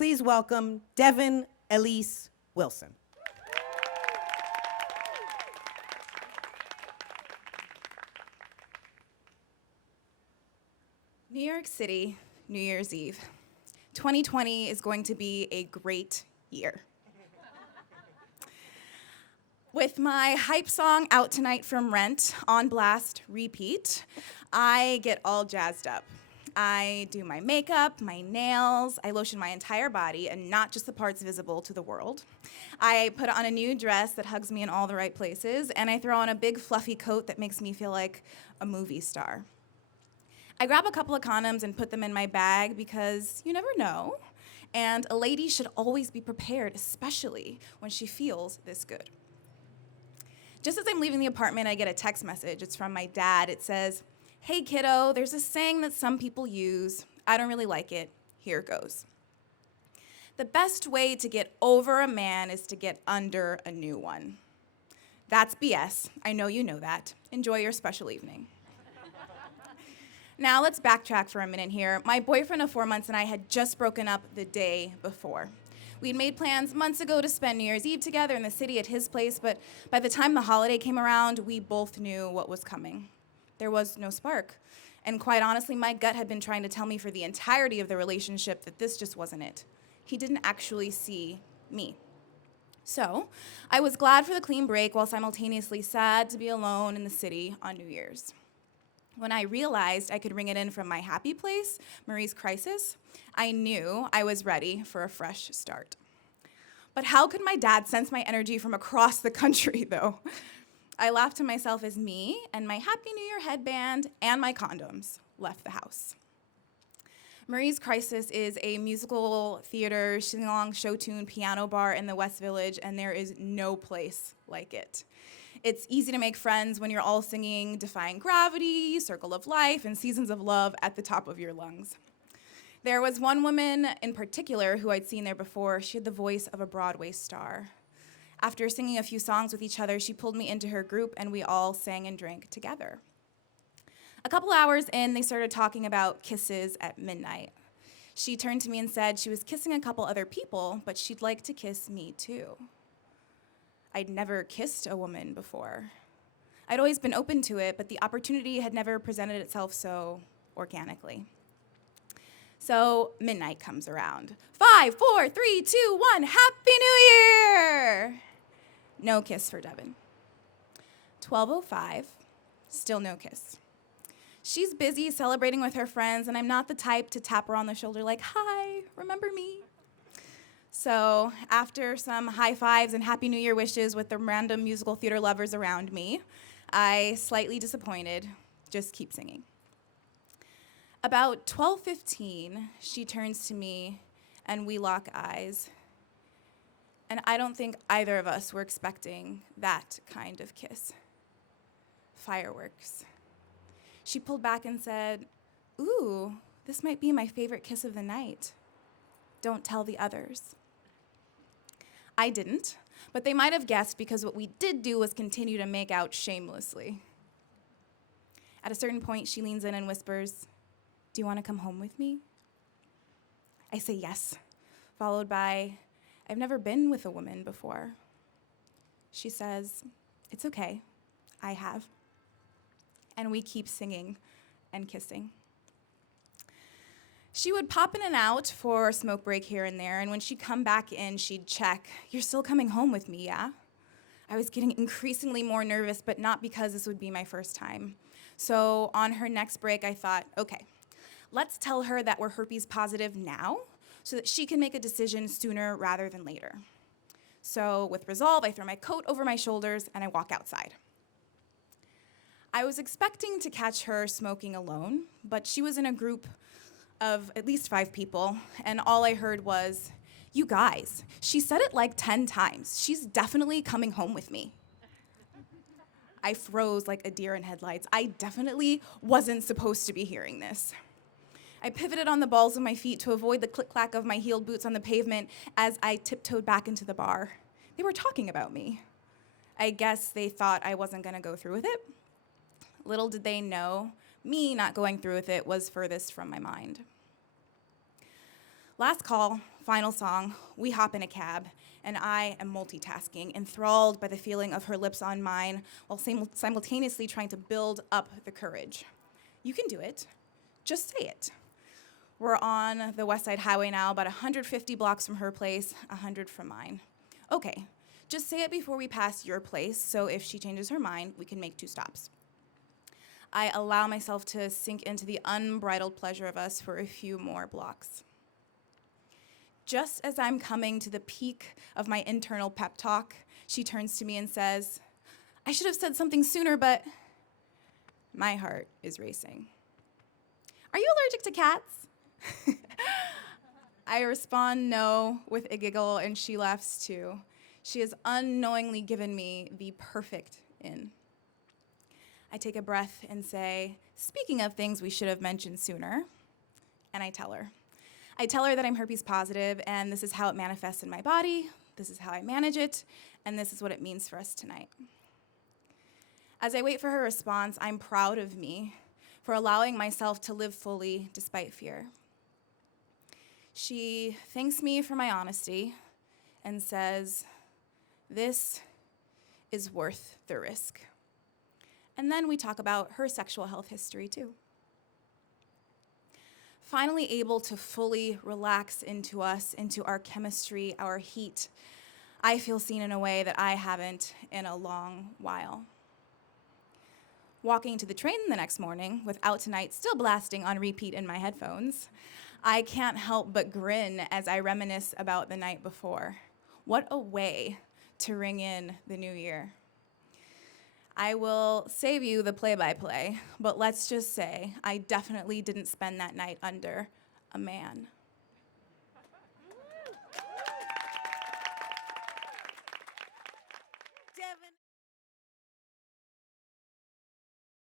Please welcome Devin Elise Wilson. New York City, New Year's Eve. 2020 is going to be a great year. With my hype song out tonight from Rent on blast, repeat, I get all jazzed up. I do my makeup, my nails, I lotion my entire body and not just the parts visible to the world. I put on a new dress that hugs me in all the right places, and I throw on a big fluffy coat that makes me feel like a movie star. I grab a couple of condoms and put them in my bag because you never know, and a lady should always be prepared, especially when she feels this good. Just as I'm leaving the apartment, I get a text message. It's from my dad. It says, "Hey kiddo, there's a saying that some people use. I don't really like it. Here goes. The best way to get over a man is to get under a new one." That's BS. I know you know that. Enjoy your special evening. Now let's backtrack for a minute here. My boyfriend of 4 months and I had just broken up the day before. We'd made plans months ago to spend New Year's Eve together in the city at his place, but by the time the holiday came around, we both knew what was coming. There was no spark. And quite honestly, my gut had been trying to tell me for the entirety of the relationship that this just wasn't it. He didn't actually see me. So I was glad for the clean break while simultaneously sad to be alone in the city on New Year's. When I realized I could ring it in from my happy place, Marie's crisis, I knew I was ready for a fresh start. But how could my dad sense my energy from across the country, though? I laughed to myself as me and my Happy New Year headband and my condoms left the house. Marie's Crisis is a musical theater, sing-along, show tune, piano bar in the West Village, and there is no place like it. It's easy to make friends when you're all singing Defying Gravity, Circle of Life, and Seasons of Love at the top of your lungs. There was one woman in particular who I'd seen there before. She had the voice of a Broadway star. After singing a few songs with each other, she pulled me into her group, and we all sang and drank together. A couple hours in, they started talking about kisses at midnight. She turned to me and said she was kissing a couple other people, but she'd like to kiss me too. I'd never kissed a woman before. I'd always been open to it, but the opportunity had never presented itself so organically. So midnight comes around. 5, 4, 3, 2, 1, Happy New Year! No kiss for Devin. 12:05, still no kiss. She's busy celebrating with her friends, and I'm not the type to tap her on the shoulder like, "Hi, remember me?" So after some high fives and Happy New Year wishes with the random musical theater lovers around me, I, slightly disappointed, just keep singing. About 12:15, she turns to me and we lock eyes. And I don't think either of us were expecting that kind of kiss. Fireworks. She pulled back and said, "Ooh, this might be my favorite kiss of the night. Don't tell the others." I didn't, but they might have guessed because what we did do was continue to make out shamelessly. At a certain point, she leans in and whispers, "Do you want to come home with me?" I say yes, followed by, "I've never been with a woman before." She says, "It's okay, I have." And we keep singing and kissing. She would pop in and out for a smoke break here and there, and when she'd come back in, she'd check, "You're still coming home with me, yeah?" I was getting increasingly more nervous, but not because this would be my first time. So on her next break, I thought, okay, let's tell her that we're herpes positive now so that she can make a decision sooner rather than later. So with resolve, I throw my coat over my shoulders and I walk outside. I was expecting to catch her smoking alone, but she was in a group of at least 5 people, and all I heard was, "You guys, she said it like 10 times. She's definitely coming home with me." I froze like a deer in headlights. I definitely wasn't supposed to be hearing this. I pivoted on the balls of my feet to avoid the click-clack of my heeled boots on the pavement as I tiptoed back into the bar. They were talking about me. I guess they thought I wasn't gonna go through with it. Little did they know, me not going through with it was furthest from my mind. Last call, final song, we hop in a cab, and I am multitasking, enthralled by the feeling of her lips on mine, while simultaneously trying to build up the courage. You can do it. Just say it. We're on the West Side Highway now, about 150 blocks from her place, 100 from mine. Okay, just say it before we pass your place, so if she changes her mind, we can make 2 stops. I allow myself to sink into the unbridled pleasure of us for a few more blocks. Just as I'm coming to the peak of my internal pep talk, she turns to me and says, "I should have said something sooner, but..." My heart is racing. "Are you allergic to cats?" I respond no with a giggle, and she laughs too. She has unknowingly given me the perfect in. I take a breath and say, "Speaking of things we should have mentioned sooner," and I tell her. I tell her that I'm herpes positive, and this is how it manifests in my body, this is how I manage it, and this is what it means for us tonight. As I wait for her response, I'm proud of me for allowing myself to live fully despite fear. She thanks me for my honesty and says, "This is worth the risk." And then we talk about her sexual health history too. Finally able to fully relax into us, into our chemistry, our heat, I feel seen in a way that I haven't in a long while. Walking to the train the next morning, with Out Tonight still blasting on repeat in my headphones, I can't help but grin as I reminisce about the night before. What a way to ring in the new year. I will save you the play-by-play, but let's just say I definitely didn't spend that night under a man.